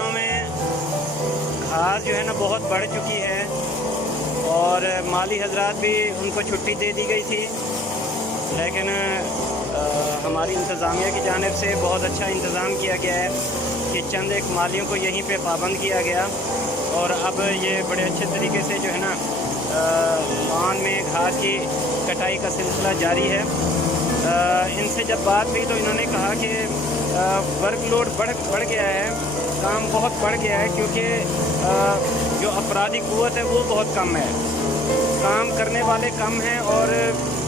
दिनों में घास जो है ना बहुत बढ़ चुकी है और माली हजरात भी उनको छुट्टी दे दी गई थी, लेकिन हमारी इंतज़ामिया की जानिब से बहुत अच्छा इंतज़ाम किया गया है कि चंद एक मालियों को यहीं पे पाबंद किया गया और अब ये बड़े अच्छे तरीके से जो है ना मान में घास की कटाई का सिलसिला जारी है। इनसे जब बात हुई तो इन्होंने कहा कि वर्कलोड बढ़ गया है, काम बहुत बढ़ गया है क्योंकि जो अपराधी कुव्वत है वो बहुत कम है, काम करने वाले कम हैं और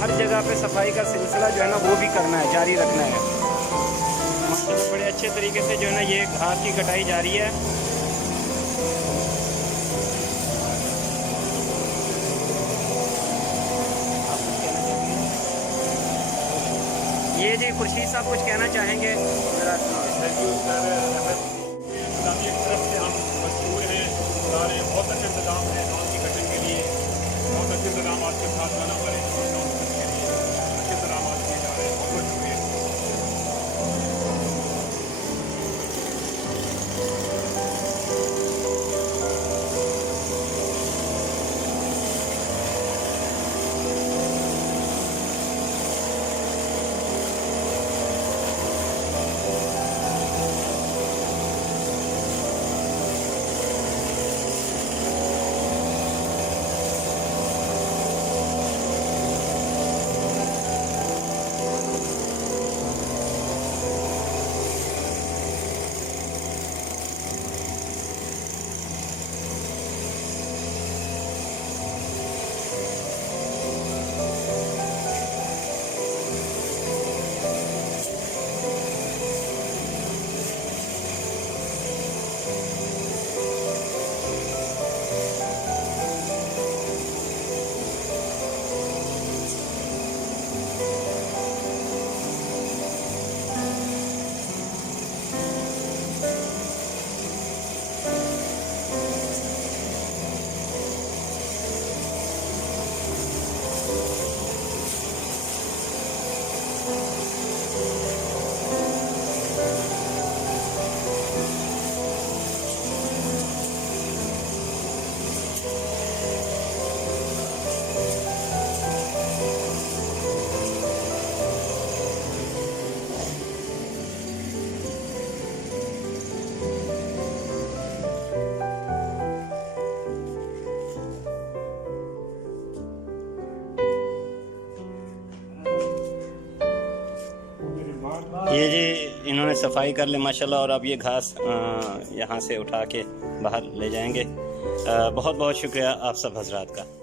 हर जगह पे सफाई का सिलसिला जो है ना वो भी करना है, जारी रखना है। मतलब बड़े अच्छे तरीके से जो है ना ये घास की कटाई जारी है। ये जी खुर्शीद साहब कुछ कहना चाहेंगे? हम मशहूर हैं, सारे बहुत अच्छे इंतजाम हैं गाँव की कटिंग के लिए, बहुत अच्छे इंतजाम आपके साथ बना पड़े गाँव की कटिंग के लिए अच्छे इंतजाम किए जा रहे हैं। बहुत बहुत शुक्रिया। ये जी इन्होंने सफाई कर ली माशाल्लाह और अब ये घास यहाँ से उठा के बाहर ले जाएंगे। बहुत बहुत शुक्रिया आप सब हजरात का।